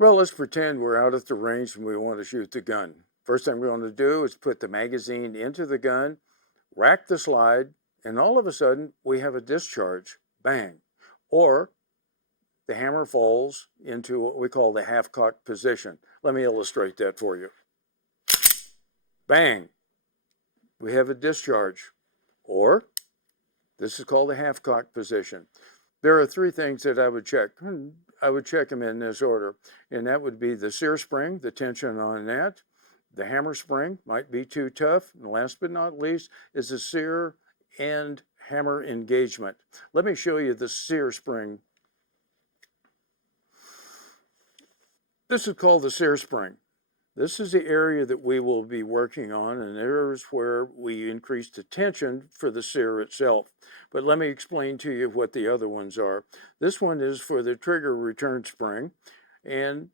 Well, let's pretend we're out at the range and we want to shoot the gun. First thing we're going to do is put the magazine into the gun, rack the slide, and all of a sudden we have a discharge. Bang. Or the hammer falls into what we call the half-cocked position. Let me illustrate that for you. Bang. We have a discharge. Or this is called the half-cocked position. There are three things that I would check. I would check them in this order, and that would be the sear spring, the tension on that. The hammer spring might be too tough. And last but not least is the sear and hammer engagement. Let me show you the sear spring. This is called the sear spring. This is the area that we will be working on, and there's where we increase the tension for the sear itself. But let me explain to you what the other ones are. This one is for the trigger return spring, and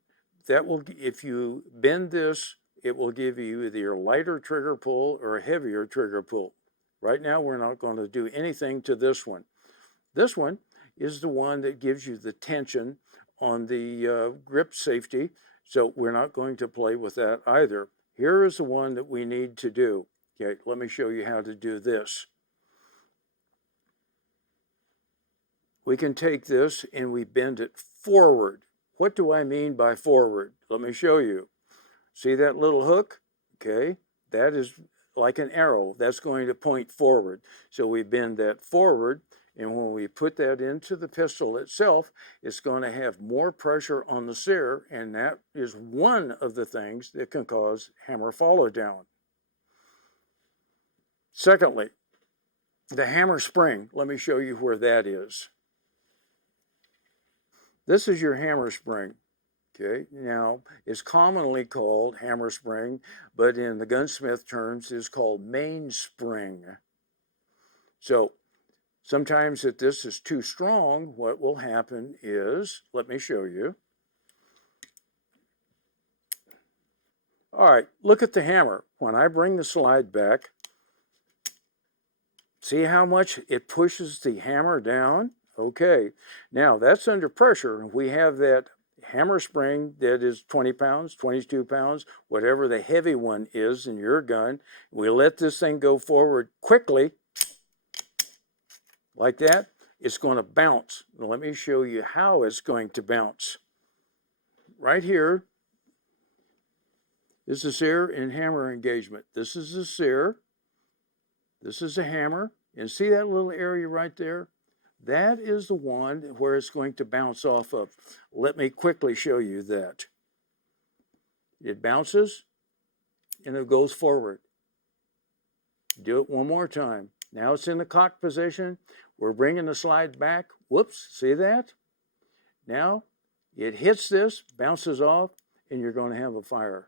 that will, if you bend this, it will give you either a lighter trigger pull or a heavier trigger pull. Right now, we're not going to do anything to this one. This one is the one that gives you the tension on the grip safety. So we're not going to play with that either. Here is the one that we need to do. Okay, let me show you how to do this. We can take this and we bend it forward. What do I mean by forward? Let me show you. See that little hook? Okay, that is like an arrow. That's going to point forward. So we bend that forward. And when we put that into the pistol itself, it's going to have more pressure on the sear, and that is one of the things that can cause hammer follow down. Secondly, the hammer spring. Let me show you where that is. This is your hammer spring. Okay, now it's commonly called hammer spring, but in the gunsmith terms is called mainspring. So sometimes if this is too strong, what will happen is, let me show you. All right, look at the hammer. When I bring the slide back, see how much it pushes the hammer down? Okay, now that's under pressure. We have that hammer spring that is 20 pounds, 22 pounds, whatever the heavy one is in your gun. We let this thing go forward quickly, like that, it's going to bounce. Now, let me show you how it's going to bounce. Right here is the sear and hammer engagement. This is the sear. This is the hammer. And see that little area right there? That is the one where it's going to bounce off of. Let me quickly show you that. It bounces and it goes forward. Do it one more time. Now it's in the cock position. We're bringing the slide back. Whoops, see that? Now it hits this, bounces off, and you're going to have a fire.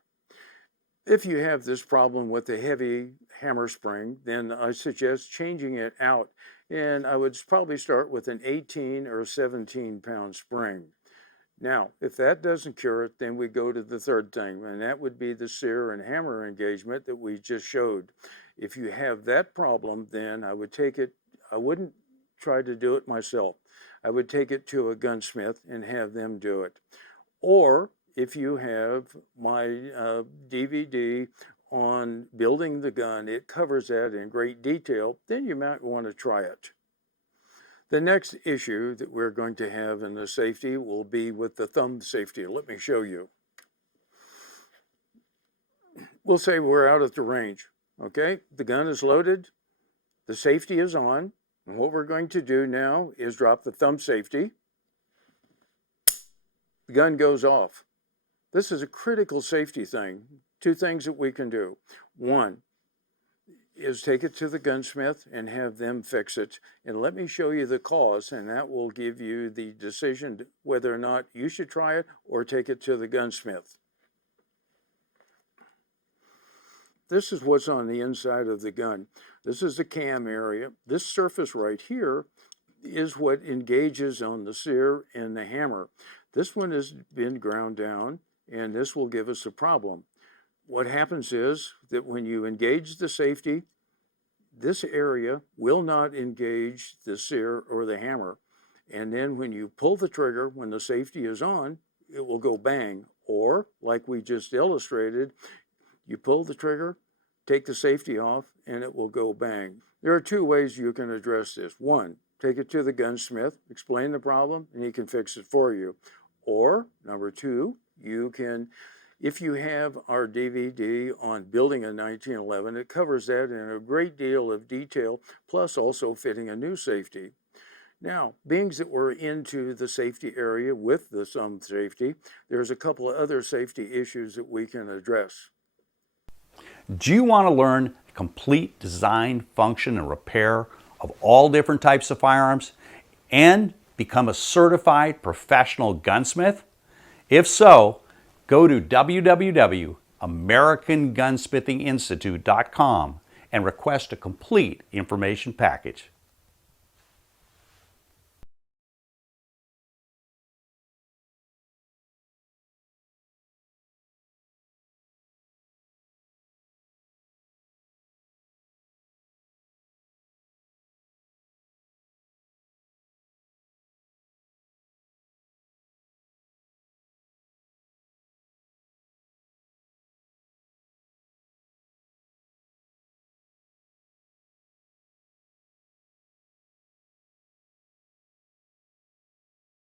If you have this problem with the heavy hammer spring, then I suggest changing it out. And I would probably start with an 18 or 17 pound spring. Now, if that doesn't cure it, then we go to the third thing, and that would be the sear and hammer engagement that we just showed. If you have that problem, then I would take it, I wouldn't try to do it myself. I would take it to a gunsmith and have them do it. Or if you have my DVD on building the gun, it covers that in great detail, then you might want to try it. The next issue that we're going to have in the safety will be with the thumb safety. Let me show you. We'll say we're out at the range. Okay, the gun is loaded, the safety is on, and what we're going to do now is drop the thumb safety. The gun goes off. This is a critical safety thing. Two things that we can do. One is take it to the gunsmith and have them fix it. And let me show you the cause, and that will give you the decision whether or not you should try it or take it to the gunsmith. This is what's on the inside of the gun. This is the cam area. This surface right here is what engages on the sear and the hammer. This one has been ground down, and this will give us a problem. What happens is that when you engage the safety, this area will not engage the sear or the hammer. And then when you pull the trigger, when the safety is on, it will go bang. Or, like we just illustrated, you pull the trigger, take the safety off, and it will go bang. There are two ways you can address this. One, take it to the gunsmith, explain the problem, and he can fix it for you. Or, number two, you can, if you have our DVD on building a 1911, it covers that in a great deal of detail, plus also fitting a new safety. Now, being that we're into the safety area with the some safety, there's a couple of other safety issues that we can address. Do you want to learn the complete design, function, and repair of all different types of firearms and become a certified professional gunsmith? If so, go to www.americangunsmithinginstitute.com and request a complete information package.